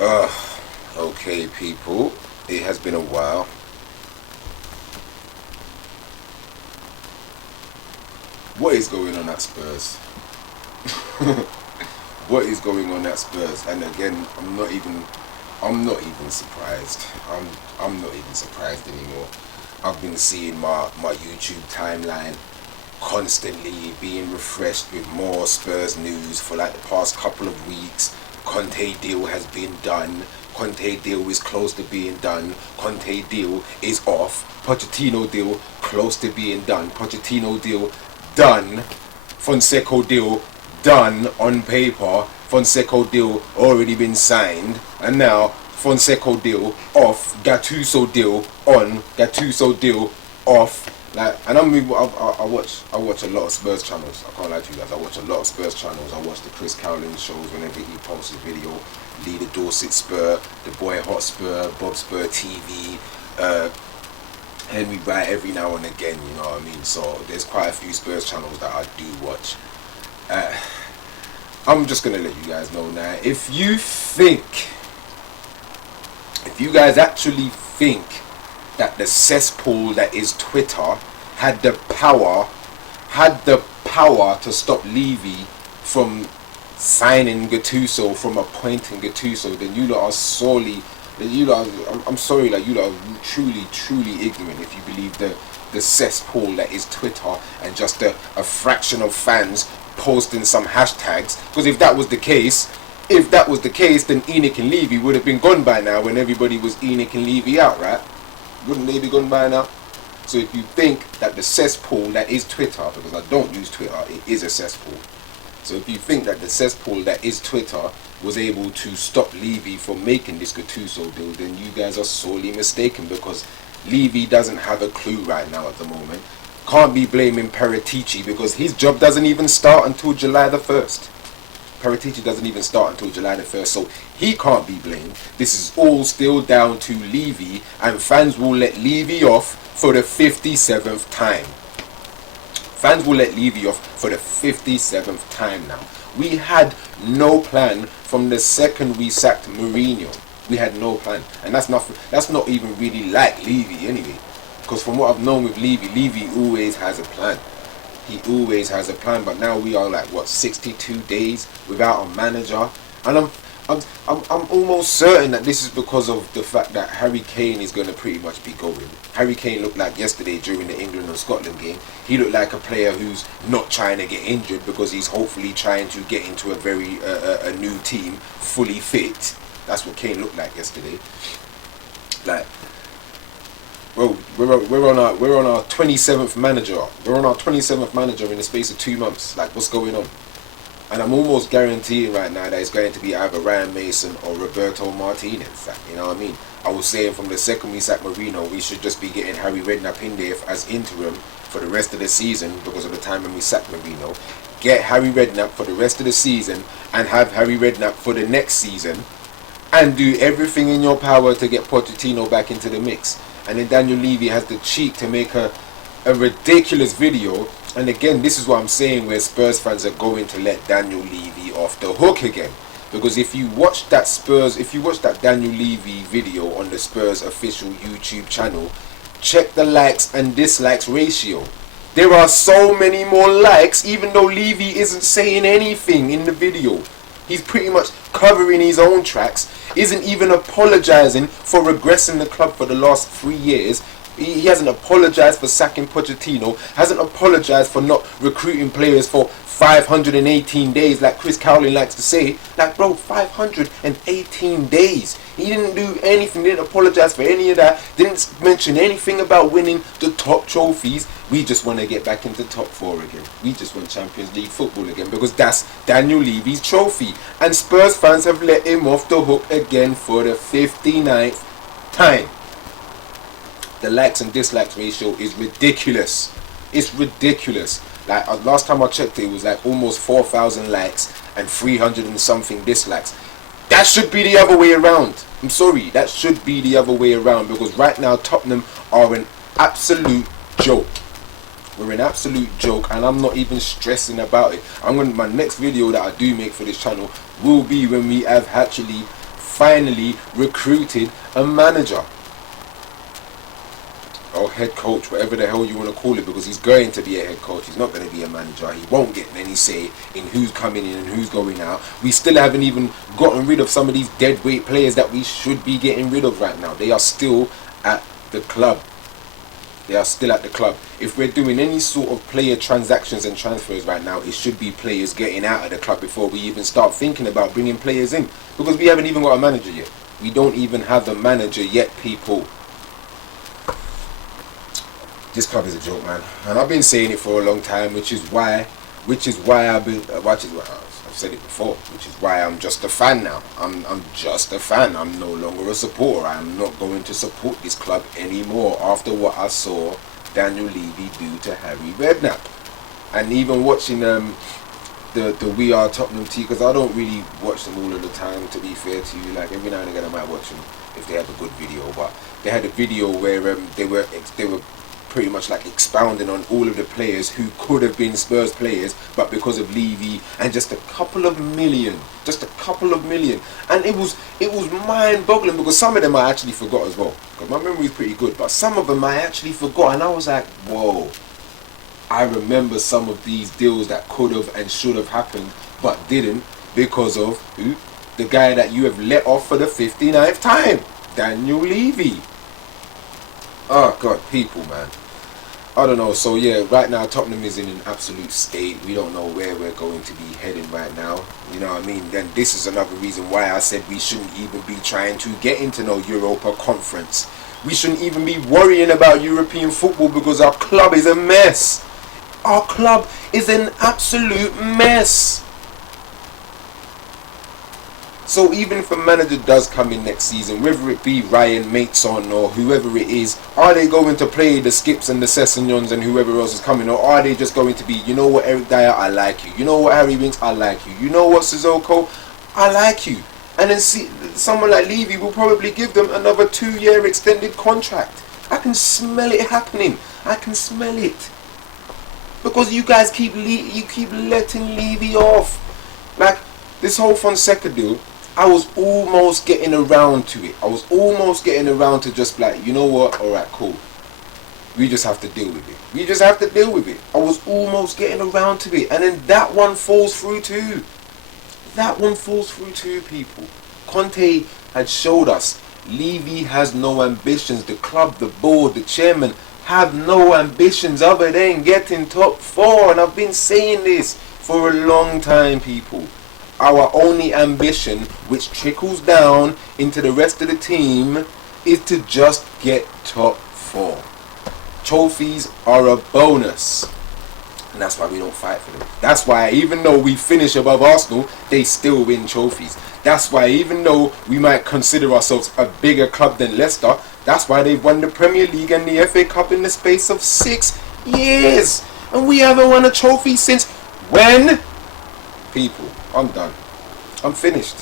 Okay, people, it has been a while. What is going on at Spurs? What is going on at Spurs? And again, I'm not even surprised. I'm not even surprised anymore. I've been seeing my YouTube timeline constantly being refreshed with more Spurs news for like the past couple of weeks. Conte deal has been done. Conte deal is close to being done. Conte deal is off. Pochettino deal close to being done. Pochettino deal done. Fonseca deal done on paper. Fonseca deal already been signed. And now Fonseca deal off. Gattuso deal on. Gattuso deal off. Like, and I watch a lot of Spurs channels. I can't lie to you guys. I watch a lot of Spurs channels. I watch the Chris Cowling shows whenever he posts a video. Leader Dorset Spur, the boy Hotspur, Bob Spur TV, Henry Wright every now and again. You know what I mean? So there's quite a few Spurs channels that I do watch. I'm just gonna let you guys know now. If you guys actually think that the cesspool that is Twitter had the power to stop Levy from signing Gattuso, from appointing Gattuso, then you lot are sorely, I'm sorry, like you lot are truly ignorant if you believe the cesspool that is Twitter and just a fraction of fans posting some hashtags. Because if that was the case, then Enoch and Levy would have been gone by now when everybody was Enoch and Levy out, right? Wouldn't they be gone by now? So if you think that the cesspool that is Twitter, because I don't use Twitter, it is a cesspool. So if you think that the cesspool that is Twitter was able to stop Levy from making this Gattuso deal, then you guys are sorely mistaken, because Levy doesn't have a clue right now at the moment. Can't be blaming Paratici because his job doesn't even start until July the 1st. Paratici doesn't even start until July the 1st, so he can't be blamed. This is all still down to Levy, and fans will let Levy off for the 57th time. Fans will let Levy off for the 57th time now. We had no plan from the second we sacked Mourinho. We had no plan, and that's not even really like Levy anyway. Because from what I've known with Levy always has a plan. He always has a plan, but now we are like 62 days without a manager, and I'm almost certain that this is because of the fact that Harry Kane is going to pretty much be going. Harry Kane looked like yesterday during the England and Scotland game. He looked like a player who's not trying to get injured because he's hopefully trying to get into a new team fully fit. That's what Kane looked like yesterday. Like, bro, we're on our 27th manager. We're on our 27th manager in the space of 2 months. Like, what's going on? And I'm almost guaranteeing right now that it's going to be either Ryan Mason or Roberto Martinez. Like, you know what I mean? I was saying from the second we sacked Mourinho, we should just be getting Harry Redknapp in there as interim for the rest of the season because of the time when we sacked Mourinho. Get Harry Redknapp for the rest of the season and have Harry Redknapp for the next season, and do everything in your power to get Pochettino back into the mix. And then Daniel Levy has the cheek to make a ridiculous video. And again, this is what I'm saying, where Spurs fans are going to let Daniel Levy off the hook again. Because if you watch that Daniel Levy video on the Spurs official YouTube channel, check the likes and dislikes ratio. There are so many more likes, even though Levy isn't saying anything in the video. He's pretty much covering his own tracks, isn't even apologising for regressing the club for the last 3 years. He hasn't apologised for sacking Pochettino, hasn't apologised for not recruiting players for 518 days, like Chris Cowling likes to say. Like, bro, 518 days. He didn't do anything, didn't apologise for any of that, didn't mention anything about winning the top trophies. We just want to get back into top 4 again. We just want Champions League football again, because that's Daniel Levy's trophy. And Spurs fans have let him off the hook again for the 59th time. The likes and dislikes ratio is ridiculous. It's ridiculous. Like, last time I checked it was like almost 4,000 likes and 300 and something dislikes. That should be the other way around. I'm sorry, that should be the other way around, because right now Tottenham are an absolute joke. We're an absolute joke, and I'm not even stressing about it. My next video that I do make for this channel will be when we have actually finally recruited a manager. Or head coach, whatever the hell you want to call it, because he's going to be a head coach. He's not going to be a manager. He won't get any say in who's coming in and who's going out. We still haven't even gotten rid of some of these dead weight players that we should be getting rid of right now. They are still at the club. They are still at the club. If we're doing any sort of player transactions and transfers right now, it should be players getting out of the club before we even start thinking about bringing players in. Because we haven't even got a manager yet. We don't even have a manager yet, people. This club is a joke, man, and I've been saying it for a long time, which is why I've said it before, which is why I'm just a fan now. I'm just a fan. I'm no longer a supporter. I'm not going to support this club anymore after what I saw Daniel Levy do to Harry Redknapp, and even watching the We Are Tottenham team, because I don't really watch them all of the time, to be fair to you. Like every now and again I might watch them if they have a good video, but they had a video where they were pretty much like expounding on all of the players who could have been Spurs players, but because of Levy and just a couple of million, and it was mind-boggling, because some of them I actually forgot as well, because my memory is pretty good, but some of them I actually forgot, and I was like, whoa, I remember some of these deals that could have and should have happened but didn't, because of who? The guy that you have let off for the 59th time, Daniel Levy. Oh God, people, man. I don't know. So yeah, right now Tottenham is in an absolute state. We don't know where we're going to be heading right now. You know what I mean? Then this is another reason why I said we shouldn't even be trying to get into no Europa Conference. We shouldn't even be worrying about European football, because our club is a mess. Our club is an absolute mess. So even if a manager does come in next season, whether it be Ryan Mason or whoever it is, are they going to play the Skips and the Sessegnons and whoever else is coming, or are they just going to be, you know what, Eric Dyer, I like you. You know what, Harry Winks, I like you. You know what, Sissoko, I like you. And then see, someone like Levy will probably give them another 2-year extended contract. I can smell it happening. I can smell it. Because you guys keep letting Levy off. Like this whole Fonseca deal, I was almost getting around to it. I was almost getting around to just like, you know what, alright, cool. We just have to deal with it. We just have to deal with it. I was almost getting around to it. And then that one falls through too. That one falls through too, people. Conte had showed us Levy has no ambitions. The club, the board, the chairman have no ambitions other than getting top 4. And I've been saying this for a long time, people. Our only ambition, which trickles down into the rest of the team, is to just get top 4. Trophies are a bonus. And that's why we don't fight for them. That's why even though we finish above Arsenal, they still win trophies. That's why even though we might consider ourselves a bigger club than Leicester, that's why they've won the Premier League and the FA Cup in the space of 6 years. And we haven't won a trophy since when? People, I'm done. I'm finished.